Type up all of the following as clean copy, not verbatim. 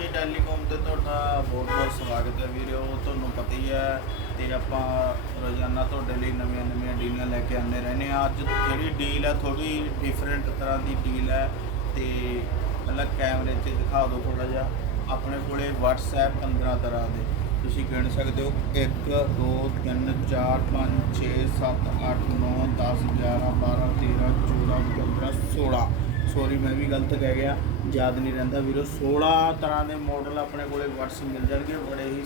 Soni telecom ਤੇ ਤੁਹਾਡਾ ਬਹੁਤ ਬਹੁਤ ਸਵਾਗਤ ਹੈ ਵੀਰੋ। ਤੁਹਾਨੂੰ ਪਤਾ ਹੀ ਹੈ ਤੇ ਆਪਾਂ ਰੋਜ਼ਾਨਾ ਤੁਹਾਡੇ ਲਈ ਨਵੀਆਂ ਡੀਲਾਂ ਲੈ ਕੇ ਆਉਂਦੇ ਰਹਿੰਦੇ ਹਾਂ। ਅੱਜ ਜਿਹੜੀ ਡੀਲ ਹੈ ਥੋੜੀ ਡਿਫਰੈਂਟ ਤਰ੍ਹਾਂ ਦੀ ਡੀਲ ਹੈ ਤੇ ਪਹਿਲਾਂ ਕੈਮਰੇ 'ਚ ਦਿਖਾ ਦਿਓ ਥੋੜਾ ਜਿਹਾ। ਆਪਣੇ ਕੋਲੇ WhatsApp 15 ਤਰ੍ਹਾਂ ਦੇ ਤੁਸੀਂ ਗਿਣ ਸਕਦੇ ਹੋ 1 2 3 4 5 6 7 8 9 10 11 12 13 14 15 16 ਸੋਰੀ ਮੈਂ ਵੀ ਗਲਤ ਕਹਿ ਗਿਆ, ਯਾਦ ਨਹੀਂ ਰਹਿੰਦਾ ਵੀਰੋ। 16 ਤਰ੍ਹਾਂ ਦੇ ਮਾਡਲ ਆਪਣੇ ਕੋਲੇ WhatsApp ਮਿਲ ਜਾਣਗੇ, ਬੜੇ ਹੀ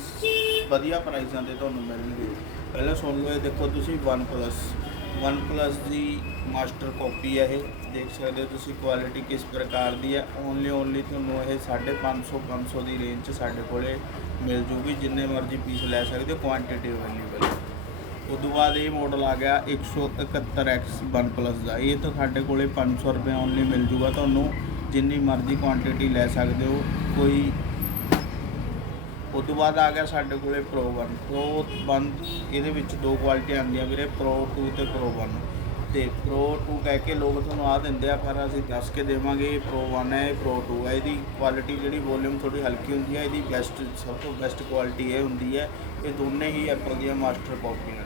ਵਧੀਆ ਪ੍ਰਾਈਸਾਂ ਦੇ ਤੁਹਾਨੂੰ ਮਿਲਣਗੇ। ਪਹਿਲਾਂ ਸੁਣ ਲਓ, ਇਹ ਦੇਖੋ ਤੁਸੀਂ ਵਨ ਪਲੱਸ ਦੀ ਮਾਸਟਰ ਕਾਪੀ ਹੈ। ਇਹ ਦੇਖ ਸਕਦੇ ਹੋ ਤੁਸੀਂ ਕੁਆਲਿਟੀ ਕਿਸ ਪ੍ਰਕਾਰ ਦੀ ਹੈ। ਓਨਲੀ ਤੁਹਾਨੂੰ ਇਹ 550 ਦੀ ਰੇਂਜ 'ਚ ਸਾਡੇ ਕੋਲੇ ਮਿਲ ਜੂਗੀ। ਜਿੰਨੇ ਮਰਜ਼ੀ ਪੀਸ ਲੈ ਸਕਦੇ ਹੋ, ਕੁਆਂਟੀਟੀ ਅਵੇਲੇਬਲ ਹੈ। ਉਦੋਂ ਬਾਅਦ ਇਹ ਮਾਡਲ ਆ ਗਿਆ 171X ਵਨ ਪਲੱਸ ਦਾ। ਇਹ ਤਾਂ ਸਾਡੇ ਕੋਲੇ 500 ਰੁਪਏ ਓਨਲੀ ਮਿਲ ਜੂਗਾ ਤੁਹਾਨੂੰ, ਜਿੰਨੀ ਮਰਜ਼ੀ ਕੁਆਂਟੀਟੀ ਲੈ ਸਕਦੇ ਹੋ ਕੋਈ। ਉਦੋਂ ਬਾਅਦ ਆ ਗਿਆ ਸਾਡੇ ਕੋਲੇ Pro 1 ਇਹਦੇ ਵਿੱਚ ਦੋ ਕੁਆਲਿਟੀਆਂ ਆਉਂਦੀਆਂ ਵੀਰੇ, Pro 2 ਤੇ Pro 1। ਤੇ Pro 2 ਕਹਿ ਕੇ ਲੋਕ ਤੁਹਾਨੂੰ ਆ ਦਿੰਦੇ ਆ, ਪਰ ਅਸੀਂ ਦੱਸ ਕੇ ਦੇਵਾਂਗੇ ਇਹ Pro 1 ਹੈ, ਇਹ Pro 2 ਹੈ। ਇਹਦੀ ਕੁਆਲਿਟੀ ਜਿਹੜੀ ਵੋਲਿਊਮ ਥੋੜੀ ਹਲਕੀ ਹੁੰਦੀ ਹੈ, ਇਹਦੀ ਸਭ ਤੋਂ ਬੈਸਟ ਕੁਆਲਿਟੀ ਇਹ ਹੁੰਦੀ ਹੈ। ਇਹ ਦੋਨੇ ਹੀ ਐਪਲ ਦੀਆਂ ਮਾਸਟਰ ਕਾਪੀਆਂ ਨੇ।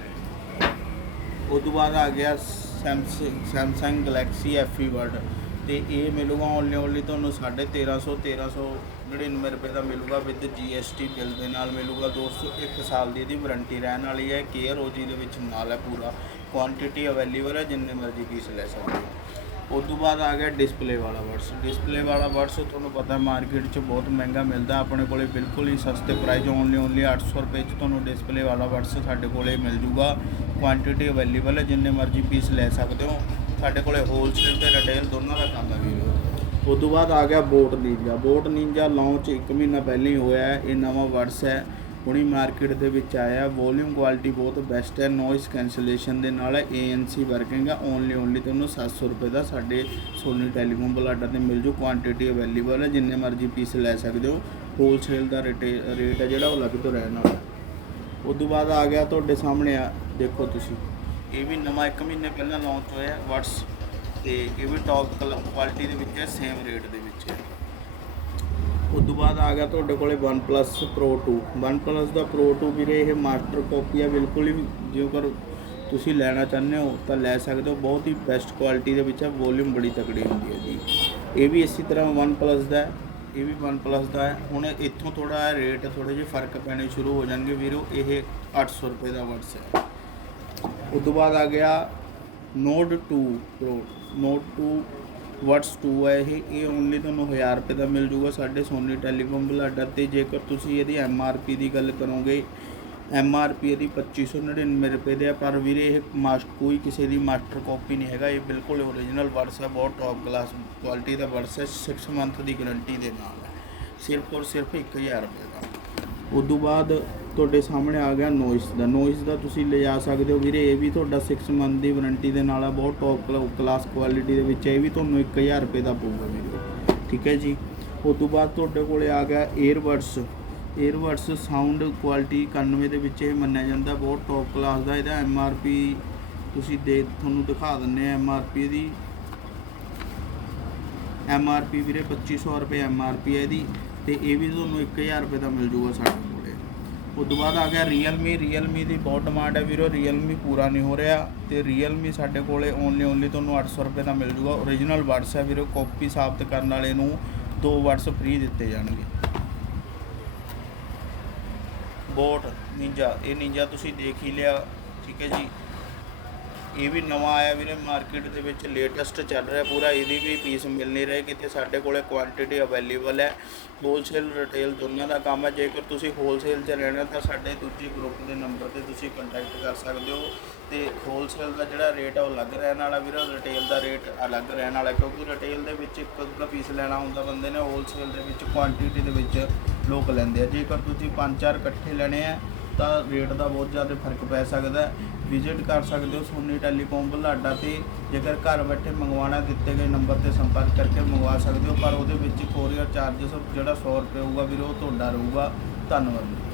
ਉਦੋਂ ਬਾਅਦ ਆ ਗਿਆ ਸੈਮਸੰਗ ਗਲੈਕਸੀ FE ਵਰਡ ਤੇ ਇਹ ਮਿਲੂਗਾ ਓਨਲੀ ਤੁਹਾਨੂੰ 1399 ਰੁਪਏ ਦਾ ਮਿਲੂਗਾ ਵਿਦ GST ਬਿੱਲ ਦੇ ਨਾਲ ਮਿਲੂਗਾ ਦੋਸਤੋ। 1 ਸਾਲ ਦੀ ਇਹਦੀ ਵਾਰੰਟੀ ਰਹਿਣ ਵਾਲੀ ਹੈ। ਕੇਅਰ OG ਦੇ ਵਿੱਚ ਮਾਲ ਹੈ ਪੂਰਾ, ਕੁਆਂਟੀਟੀ ਅਵੇਲੇਬਲ ਹੈ, ਜਿੰਨੇ ਮਰਜ਼ੀ ਪੀਸ ਲੈ ਸਕਦੇ ਹੋ। ਉਦੋਂ ਬਾਅਦ ਆ ਗਿਆ ਡਿਸਪਲੇ ਵਾਲਾ ਬਰਡਸ ਤੁਹਾਨੂੰ ਪਤਾ ਮਾਰਕੀਟ 'ਚ ਬਹੁਤ ਮਹਿੰਗਾ ਮਿਲਦਾ, ਆਪਣੇ ਕੋਲੇ ਬਿਲਕੁਲ ਹੀ ਸਸਤੇ ਪ੍ਰਾਈਸ ਓਨਲੀ 800 ਰੁਪਏ 'ਚ ਤੁਹਾਨੂੰ ਡਿਸਪਲੇ ਵਾਲਾ ਬਰਡਸ ਸਾਡੇ ਕੋਲੇ ਮਿਲ ਜੂਗਾ। ਕੁਆਂਟੀਟੀ ਅਵੇਲੇਬਲ ਹੈ, ਜਿੰਨੇ ਮਰਜ਼ੀ ਪੀਸ ਲੈ ਸਕਦੇ ਹੋ। ਸਾਡੇ ਕੋਲੇ ਹੋਲਸੇਲ ਤੇ ਰਿਟੇਲ ਦੋਨਾਂ ਦਾ ਕੰਮ ਹੈ ਵੀਰੋ। ਉਦੋਂ ਬਾਅਦ ਆ ਗਿਆ ਬੋਟ ਨਿੰਜਾ ਲਾਂਚ 1 ਮਹੀਨਾ ਪਹਿਲਾਂ ਹੀ ਹੋਇਆ ਹੈ। ਇਹ ਨਵਾਂ ਬਰਡਸ ਹੈ, ਹੁਣੀ ਮਾਰਕੀਟ ਦੇ ਵਿੱਚ ਆਇਆ। ਵੋਲਿਊਮ ਕੁਆਲਿਟੀ ਬਹੁਤ ਬੈਸਟ ਹੈ, ਨੋਇਸ ਕੈਂਸਲੇਸ਼ਨ ਦੇ ਨਾਲ ANC ਵਰਕਿੰਗ ਹੈ। ਓਨਲੀ ਤੁਹਾਨੂੰ 700 ਰੁਪਏ ਦਾ ਸਾਡੇ ਸੋਨੀ ਟੈਲੀਕਾਮ ਬੁਲਾਡਾ ਤੇ ਮਿਲ ਜੂ। ਕੁਆਂਟੀਟੀ ਅਵੇਲੇਬਲ ਹੈ, ਜਿੰਨੇ ਮਰਜ਼ੀ ਪੀਸ ਲੈ ਸਕਦੇ ਹੋ। ਹੋਲਸੇਲ ਦਾ ਰੇਟ ਹੈ ਜਿਹੜਾ ਉਹ ਅਲੱਗ ਤੋਂ ਰਹਿਣ ਵਾਲਾ। ਉਦੋਂ ਬਾਅਦ ਆ ਗਿਆ ਤੁਹਾਡੇ ਸਾਹਮਣੇ ਆ ਦੇਖੋ ਤੁਸੀਂ, ਇਹ ਵੀ ਨਵਾਂ 1 ਮਹੀਨੇ ਪਹਿਲਾਂ ਲਾਂਚ ਹੋਇਆ WhatsApp ਤੇ ਇਹ ਵੀ ਟੌਪ ਕੁਆਲਿਟੀ ਦੇ ਵਿੱਚ ਹੈ, ਸੇਮ ਰੇਟ ਦੇ ਵਿੱਚ ਹੈ। ਉਦੋਂ ਬਾਅਦ ਆ ਗਿਆ ਤੁਹਾਡੇ ਕੋਲੇ OnePlus Pro 2 ਵੀਰੇ। ਇਹ ਮਾਸਟਰ ਕਾਪੀ ਹੈ ਬਿਲਕੁਲ ਹੀ, ਜੇਕਰ ਤੁਸੀਂ ਲੈਣਾ ਚਾਹੁੰਦੇ ਹੋ ਤਾਂ ਲੈ ਸਕਦੇ ਹੋ। ਬਹੁਤ ਹੀ ਬੈਸਟ ਕੁਆਲਿਟੀ ਦੇ ਵਿੱਚ ਹੈ, ਵੋਲਿਊਮ ਬੜੀ ਤਕੜੀ ਹੁੰਦੀ ਹੈ ਜੀ। ਇਹ ਵੀ ਇਸੇ ਤਰ੍ਹਾਂ OnePlus ਦਾ ਹੈ, ਇਹ ਵੀ OnePlus ਦਾ ਹੈ। ਹੁਣ ਇੱਥੋਂ ਥੋੜਾ ਰੇਟ ਥੋੜੇ ਜਿਹੇ ਫਰਕ ਪੈਣੇ ਸ਼ੁਰੂ ਹੋ ਜਾਣਗੇ ਵੀਰੋ। ਇਹ 800 ਰੁਪਏ ਦਾ ਬਰਡਸ ਹੈ। ਉਦੋਂ ਬਾਅਦ ਆ ਗਿਆ Note 2 Pro Buds 2 ਹੈ। ਇਹ ਓਨਲੀ ਤੁਹਾਨੂੰ 1000 ਰੁਪਏ ਦਾ ਮਿਲ ਜੂਗਾ ਸਾਡੇ ਸੋਨੀ ਟੈਲੀਕਾਮ ਬੁਲਾਡਾ ਤੇ। ਜੇਕਰ ਤੁਸੀਂ ਇਹਦੀ MRP ਦੀ ਗੱਲ ਕਰੋਗੇ, MRP ਇਹਦੀ 2599 ਰੁਪਏ ਦੇ ਆ। ਪਰ ਵੀਰੇ ਇਹ ਕੋਈ ਕਿਸੇ ਦੀ ਮਾਸਟਰ ਕਾਪੀ ਨਹੀਂ ਹੈਗਾ, ਇਹ ਬਿਲਕੁਲ ਓਰੀਜਨਲ ਬਰਡਸ ਹੈ, ਬਹੁਤ ਟੌਪ ਕਲਾਸ ਕੁਆਲਿਟੀ ਦਾ ਬਰਡਸ ਹੈ। 6 ਮੰਥ ਦੀ ਗਰੰਟੀ ਦੇ ਨਾਲ ਹੈ, ਸਿਰਫ ਔਰ ਸਿਰਫ 1000 ਰੁਪਏ ਦਾ। ਉਦੋਂ ਬਾਅਦ ਤੁਹਾਡੇ ਸਾਹਮਣੇ ਆ ਗਿਆ ਨੋਇਸ ਦਾ ਤੁਸੀਂ ਲਿਜਾ ਸਕਦੇ ਹੋ ਵੀਰੇ। ਇਹ ਵੀ ਤੁਹਾਡਾ 6 ਮੰਥ ਦੀ ਵਾਰੰਟੀ ਦੇ ਨਾਲ ਆ, ਬਹੁਤ ਟੌਪ ਕਲਾਸ ਕੁਆਲਿਟੀ ਦੇ ਵਿੱਚ। ਇਹ ਵੀ ਤੁਹਾਨੂੰ 1000 ਰੁਪਏ ਦਾ ਪਊਗਾ ਵੀਰੇ, ਠੀਕ ਹੈ ਜੀ। ਉਦੋਂ ਬਾਅਦ ਤੁਹਾਡੇ ਕੋਲੇ ਆ ਗਿਆ ਏਅਰਬਡਸ ਸਾਊਂਡ ਕੁਆਲਿਟੀ 91 ਦੇ ਵਿੱਚ ਇਹ ਮੰਨਿਆ ਜਾਂਦਾ, ਬਹੁਤ ਟੌਪ ਕਲਾਸ ਦਾ। ਇਹਦਾ MRP ਤੁਸੀਂ ਤੁਹਾਨੂੰ ਦਿਖਾ ਦਿੰਦੇ ਆ। MRP ਵੀਰੇ 2500 ਰੁਪਏ MRP ਹੈ ਇਹਦੀ ਤੇ ਇਹ ਵੀ ਤੁਹਾਨੂੰ 1000 ਰੁਪਏ ਦਾ ਮਿਲ ਜੂਗਾ ਸਾਡੇ ਕੋਲੇ। ਉਦੋਂ ਬਾਅਦ ਆ ਗਿਆ ਰੀਅਲਮੀ ਦੀ ਬਹੁਤ ਡਿਮਾਂਡ ਹੈ ਵੀਰੋ। ਰੀਅਲਮੀ ਪੂਰਾ ਨਹੀਂ ਹੋ ਰਿਹਾ ਤੇ ਰੀਅਲਮੀ ਸਾਡੇ ਕੋਲੇ ਓਨਲੀ ਤੁਹਾਨੂੰ 800 ਰੁਪਏ ਦਾ ਮਿਲ ਜੂਗਾ। ਓਰੀਜਨਲ ਬਰਡਸ ਹੈ ਵੀਰੋ, ਕਾਪੀ ਸਾਬਤ ਕਰਨ ਵਾਲੇ ਨੂੰ 2 ਬਰਡਸ ਫ੍ਰੀ ਦਿੱਤੇ ਜਾਣਗੇ। ਬੋਟ ਨਿੰਜਾ, ਇਹ ਨਿੰਜਾ ਤੁਸੀਂ ਦੇਖ ਹੀ ਲਿਆ, ਠੀਕ ਹੈ ਜੀ। ਇਹ ਵੀ ਨਵਾਂ ਆਇਆ ਵੀਰੇ ਮਾਰਕੀਟ ਦੇ ਵਿੱਚ, ਲੇਟੈਸਟ ਚੱਲ ਰਿਹਾ ਪੂਰਾ। ਇਹਦੀ ਵੀ ਪੀਸ ਮਿਲ ਨਹੀਂ ਰਹੇ ਕਿਤੇ, ਸਾਡੇ ਕੋਲੇ ਕੁਆਂਟੀਟੀ ਅਵੇਲੇਬਲ ਹੈ। ਹੋਲਸੇਲ ਰਿਟੇਲ ਦੋਨਾਂ ਦਾ ਕੰਮ ਹੈ। ਜੇਕਰ ਤੁਸੀਂ ਹੋਲਸੇਲ 'ਚ ਰਹਿਣਾ ਤਾਂ ਸਾਡੇ ਦੂਜੇ ਗਰੁੱਪ ਦੇ ਨੰਬਰ 'ਤੇ ਤੁਸੀਂ ਕੰਟੈਕਟ ਕਰ ਸਕਦੇ ਹੋ। ਤੇ ਹੋਲਸੇਲ ਦਾ ਜਿਹੜਾ ਰੇਟ ਹੈ ਉਹ ਅਲੱਗ ਰਹਿਣ ਵਾਲਾ ਵੀਰੇ, ਰਿਟੇਲ ਦਾ ਰੇਟ ਅਲੱਗ ਰਹਿਣ ਵਾਲਾ, ਕਿਉਂਕਿ ਰਿਟੇਲ ਦੇ ਵਿੱਚ ਇੱਕ ਪੀਸ ਲੈਣਾ ਹੁੰਦਾ ਬੰਦੇ ਨੇ, ਹੋਲਸੇਲ ਦੇ ਵਿੱਚ ਕੁਆਂਟੀਟੀ ਦੇ ਵਿੱਚ ਲੋਕ ਲੈਂਦੇ ਆ। ਜੇਕਰ ਤੁਸੀਂ 5-4 ਇਕੱਠੇ ਲੈਣੇ ਆ ਤਾਂ ਰੇਟ ਦਾ ਬਹੁਤ ਜ਼ਿਆਦਾ ਫਰਕ ਪੈ ਸਕਦਾ। ਵਿਜ਼ਿਟ ਕਰ ਸਕਦੇ ਹੋ ਸੋਨੀ ਟੈਲੀਕਾਮ ਬੁਲਾਡਾ ਤੇ। ਜੇਕਰ ਘਰ ਬੈਠੇ ਮੰਗਵਾਉਣਾ ਦਿੱਤੇ ਗਏ ਨੰਬਰ 'ਤੇ ਸੰਪਰਕ ਕਰਕੇ ਮੰਗਵਾ ਸਕਦੇ ਹੋ, ਪਰ ਉਹਦੇ ਵਿੱਚ ਕੋਰੀਅਰ ਚਾਰਜਸ ਜਿਹੜਾ 100 ਰੁਪਏ ਹੋਊਗਾ ਵੀਰੇ ਉਹ ਤੁਹਾਡਾ ਰਹੂਗਾ। ਧੰਨਵਾਦ।